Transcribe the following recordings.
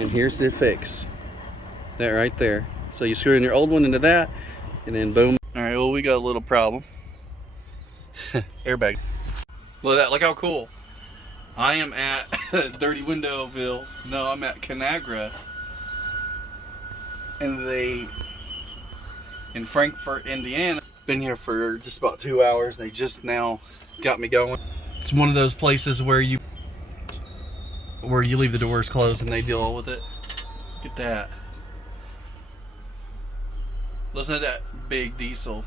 And here's the fix. That right there. So you screw in your old one into that, and then boom. All right, well, we got a little problem. Airbag. Look at that, look how cool. I am at Dirty Windowville. No, I'm at Cascadia. And they, in Frankfort, Indiana. Been here for just about 2 hours. They just now got me going. It's one of those places where you leave the doors closed and they deal with it. Look at that. Listen to that big diesel.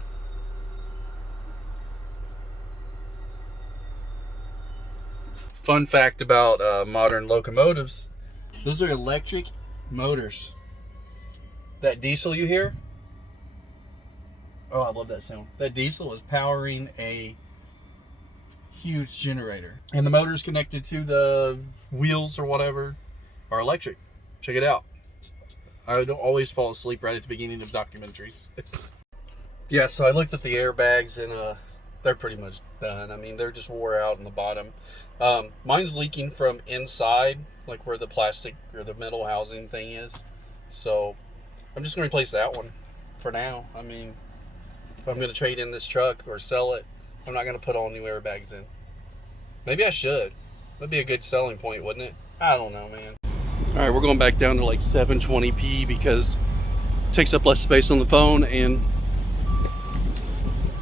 Fun fact about modern locomotives, those are electric motors. That diesel you hear, oh, I love that sound. That diesel is powering a huge generator. And the motors connected to the wheels or whatever are electric. Check it out. I don't always fall asleep right at the beginning of documentaries. Yeah, so I looked at the airbags and they're pretty much done. I mean, they're just wore out in the bottom. Mine's leaking from inside, like where the plastic or the metal housing thing is. So I'm just going to replace that one for now. I mean, if I'm going to trade in this truck or sell it, I'm not going to put all new airbags in. Maybe I should. That'd be a good selling point, wouldn't it? I don't know, man. All right, we're going back down to like 720p because it takes up less space on the phone, and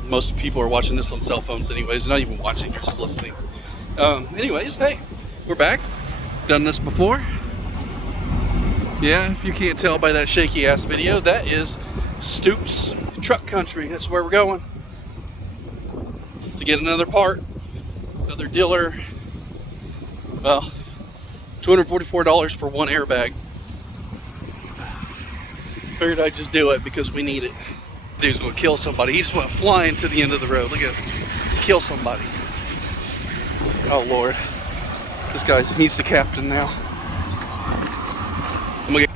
most people are watching this on cell phones anyways. They're not even watching, you're just listening. Anyways, hey, we're back. Done this before. Yeah, if you can't tell by that shaky ass video, that is Stoops truck country. That's where we're going to get another part, another dealer. Well, $244 for one airbag. Figured I'd just do it because we need it. Dude's gonna kill somebody. He just went flying to the end of the road. Look at him. Kill somebody. Oh Lord. This guy's, he's the captain now.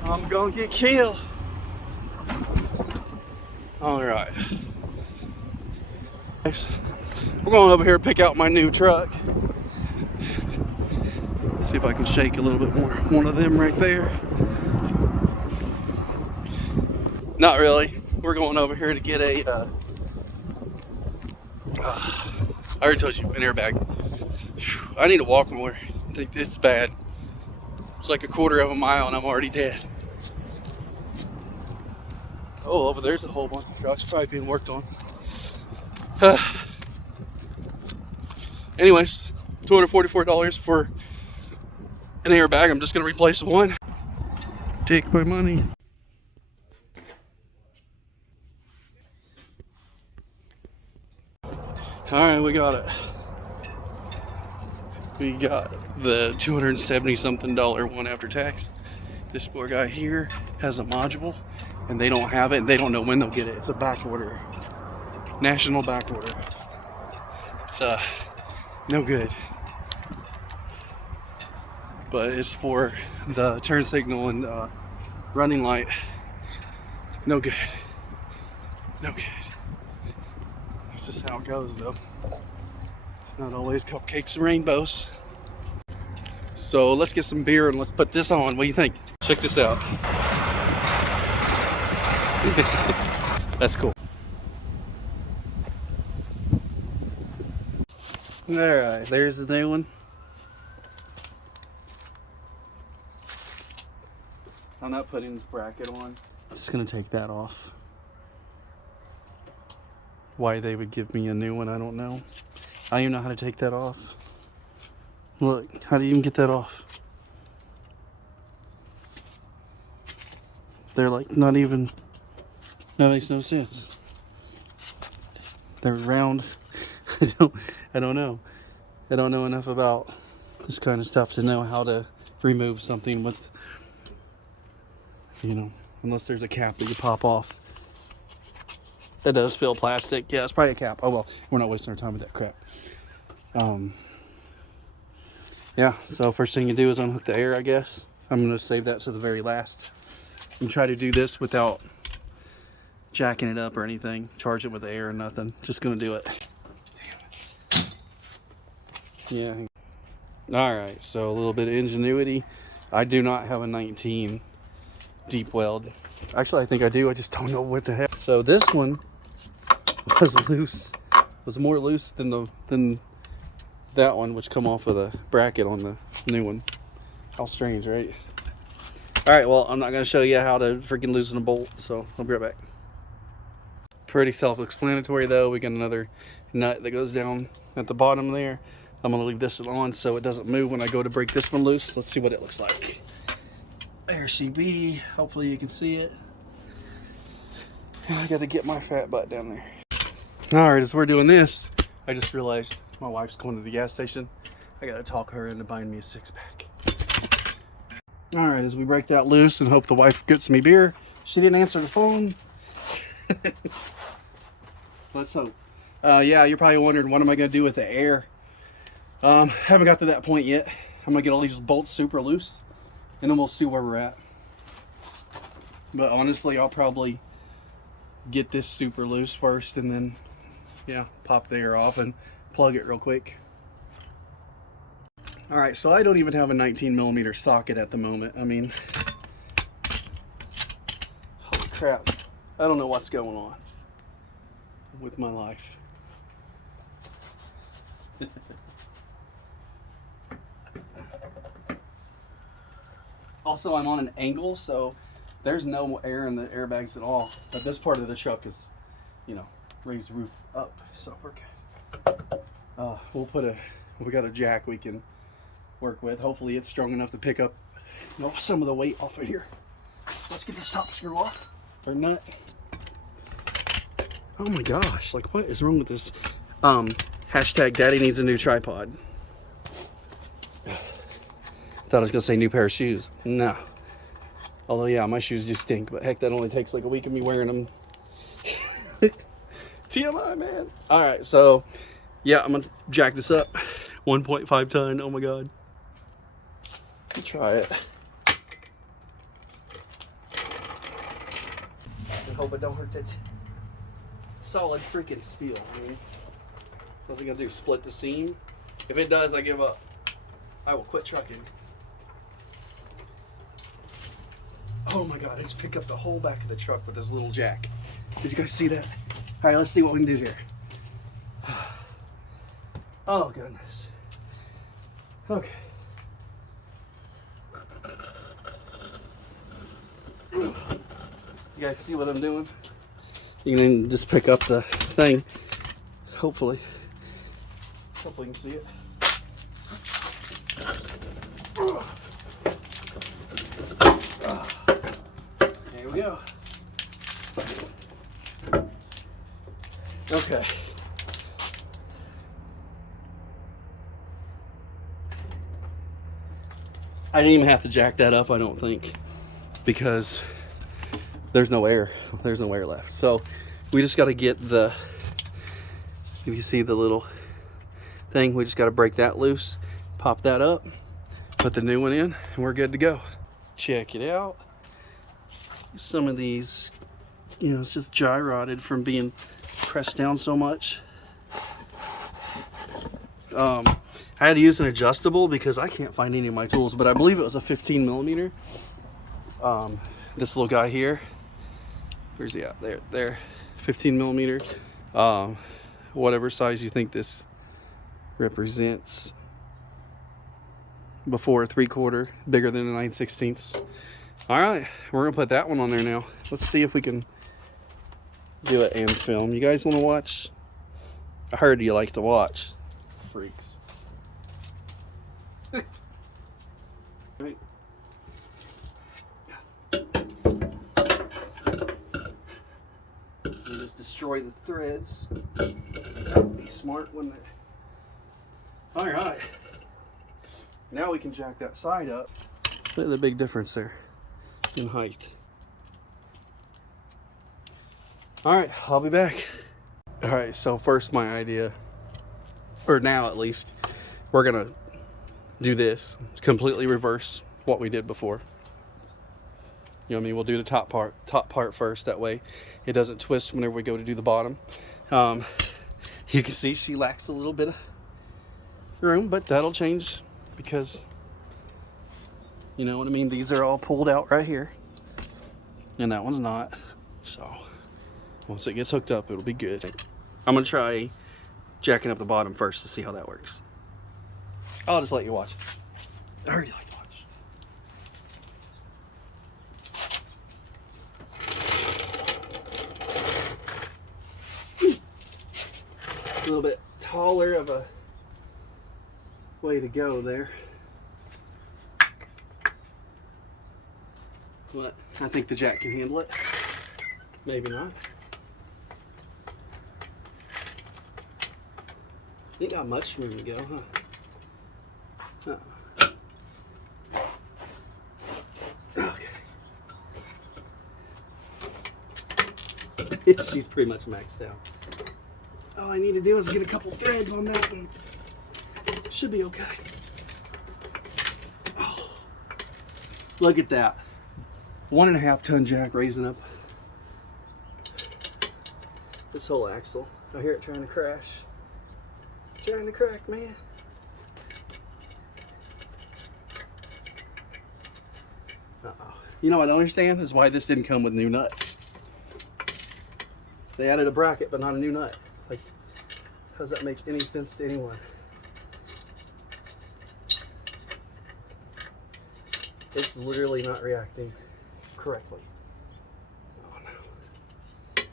I'm gonna get killed. Alright. We're going over here to pick out my new truck. See if I can shake a little bit more. One of them right there. Not really. We're going over here to get a I already told you, an airbag. I need to walk more. I think it's bad. It's like a quarter of a mile and I'm already dead. Oh, over there's a whole bunch of trucks probably being worked on. Anyways, $244 for an airbag. I'm just gonna replace one. Take my money. Alright, we got it. We got the $270 something one after tax. This poor guy here has a module and they don't have it and they don't know when they'll get it. It's a back order. National back order. It's no good. But it's for the turn signal and running light. No good. No good. That's just how it goes though. It's not always cupcakes and rainbows. So let's get some beer and let's put this on. What do you think? Check this out. That's cool. Alright, there's the new one. I'm not putting this bracket on. I'm just gonna take that off. Why they would give me a new one, I don't know. I don't even know how to take that off. Look, how do you even get that off? They're like not even, that makes no sense. They're round. I don't know. I don't know enough about this kind of stuff to know how to remove something with, you know, unless there's a cap that you pop off. That does feel plastic. Yeah, it's probably a cap. Oh well, we're not wasting our time with that crap. Yeah, so first thing you do is unhook the air, I guess. I'm gonna save that to the very last and try to do this without jacking it up or anything. Charge it with the air or nothing. Just gonna do it. Damn it. Yeah. All right, so a little bit of ingenuity. I do not have a 19 deep weld. Actually, I think I do. I just don't know what the heck. So this one was loose. Was more loose than that one, which come off of the bracket on the new one. How strange, right? All right, well, I'm not gonna show you how to freaking loosen a bolt, so I'll be right back. Pretty self-explanatory though. We got another nut that goes down at the bottom there. I'm gonna leave this on so it doesn't move when I go to break this one loose. Let's see what it looks like. RCB, hopefully you can see it. I gotta get my fat butt down there. All right, as we're doing this, I just realized my wife's going to the gas station. I gotta talk her into buying me a 6-pack. All right, as we break that loose and hope the wife gets me beer. She didn't answer the phone. Let's hope. Yeah, you're probably wondering what am I gonna do with the air. Haven't got to that point yet. I'm gonna get all these bolts super loose and then we'll see where we're at. But honestly, I'll probably get this super loose first and then, yeah, pop the air off and plug it real quick. All right, so I don't even have a 19mm socket at the moment. I mean, holy crap. I don't know what's going on with my life. Also, I'm on an angle, so there's no air in the airbags at all. But this part of the truck is, you know, raised roof up, so we're good. We got a jack we can work with. Hopefully it's strong enough to pick up, you know, some of the weight off of here. Let's get this top screw off, or nut. Oh my gosh, like what is wrong with this? Hashtag daddy needs a new tripod. Thought I was gonna say new pair of shoes. No. Although yeah, my shoes do stink, but heck, that only takes like a week of me wearing them. TMI, man. All right, so yeah, I'm gonna jack this up. 1.5 ton, oh my God. Let's try it. I hope it don't hurt it. Solid freaking steel. I mean, what's it gonna do? Split the seam? If it does, I give up. I will quit trucking. Oh my God, I just picked up the whole back of the truck with this little jack. Did you guys see that? All right, let's see what we can do here. Oh goodness. Okay. You guys see what I'm doing? You can just pick up the thing. Hopefully you can see it. There we go. Okay. I didn't even have to jack that up, I don't think, because there's no air. There's no air left. So we just got to get the, if you see the little thing, we just got to break that loose, pop that up, put the new one in, and we're good to go. Check it out. Some of these, you know, it's just dry-rotted from being pressed down so much. I had to use an adjustable because I can't find any of my tools, but I believe it was a 15mm. This little guy here, where's he at? There, 15mm. Whatever size you think this represents. Before a 3/4, bigger than a 9/16. All right, we're gonna put that one on there now. Let's see if we can do it and film. You guys want to watch? I heard you like to watch, freaks. Right. You just destroy the threads. That would be smart, wouldn't it? All right. Now we can jack that side up. Look at the big difference there in height. All right, I'll be back. All right, so first my idea, or now at least, we're gonna do this, completely reverse what we did before. You know what I mean? We'll do the top part first. That way it doesn't twist whenever we go to do the bottom. You can see she lacks a little bit of room, but that'll change because You know what I mean? These are all pulled out right here. And that one's not. So once it gets hooked up, it'll be good. I'm gonna try jacking up the bottom first to see how that works. I'll just let you watch. I already like to watch. A little bit taller of a way to go there. But I think the jack can handle it. Maybe not. Ain't got much room to go, huh? Okay. She's pretty much maxed out. All I need to do is get a couple threads on that and should be okay. Oh, look at that. 1.5 ton jack raising up this whole axle. I hear it trying to crash. It's trying to crack, man. Uh-oh. You know what I don't understand is why this didn't come with new nuts. They added a bracket but not a new nut. Like, how does that make any sense to anyone? It's literally not reacting correctly. Oh no.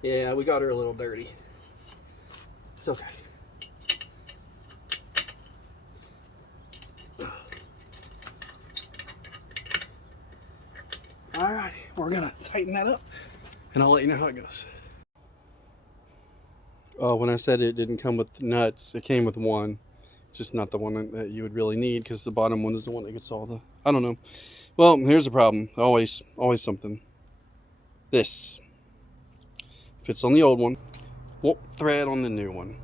Yeah, we got her a little dirty. It's okay. Alright, we're gonna tighten that up and I'll let you know how it goes. Oh, when I said it didn't come with nuts, it came with one. Just not the one that you would really need because the bottom one is the one that gets all the, I don't know. Well, here's the problem. Always something. This fits on the old one, won't thread on the new one.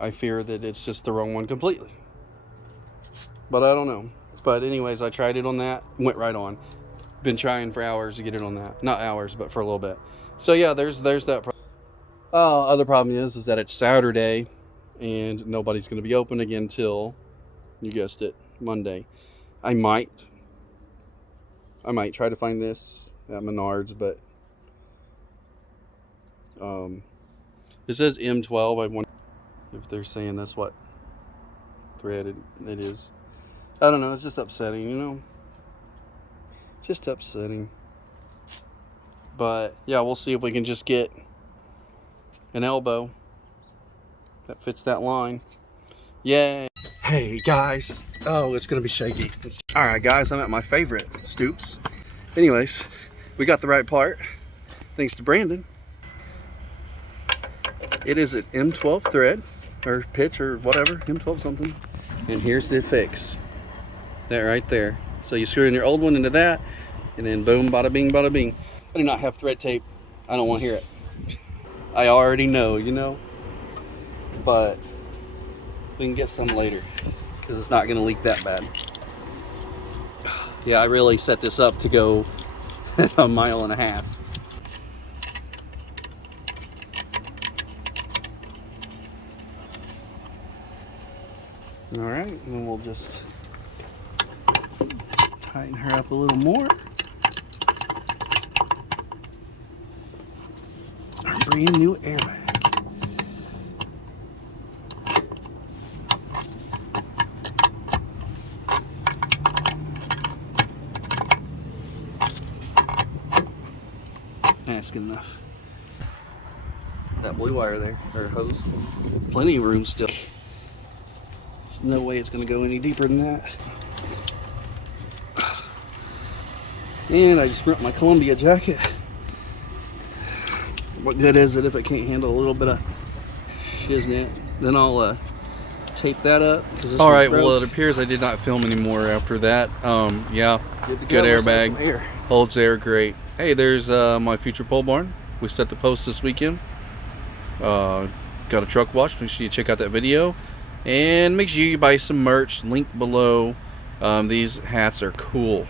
I fear that it's just the wrong one completely. But I don't know. But anyways, I tried it on that, went right on. Been trying for hours to get it on that. Not hours, but for a little bit. So yeah, there's that problem. Other problem is that it's Saturday and nobody's going to be open again till, you guessed it, Monday. I might try to find this at Menards, but it says M12. I wonder if they're saying that's what thread it is. I don't know. It's just upsetting, you know. Just upsetting. But yeah, we'll see if we can just get an elbow that fits that line. Yay. Hey guys. Oh, it's gonna be shaky. Alright guys, I'm at my favorite Stoops. Anyways, we got the right part thanks to Brandon. It is an M12 thread or pitch or whatever, M12 something. And here's the fix. That right there. So you screw in your old one into that and then boom, bada bing, bada bing. I do not have thread tape. I don't want to hear it. I already know, you know, but we can get some later because it's not going to leak that bad. Yeah, I really set this up to go 1.5 miles. All right, and we'll just tighten her up a little more. Our brand new airbag. That's good enough. That blue wire there, or hose, plenty of room still. There's no way it's going to go any deeper than that. And I just ripped my Columbia jacket. What good is it if it can't handle a little bit of shiznit? Then I'll tape that up. All right, well it appears I did not film anymore after that. Yeah, good airbag, air. Holds air great. Hey, there's my future pole barn. We set the post this weekend. Got a truck wash. Make sure you check out that video. And make sure you buy some merch. Link below. These hats are cool.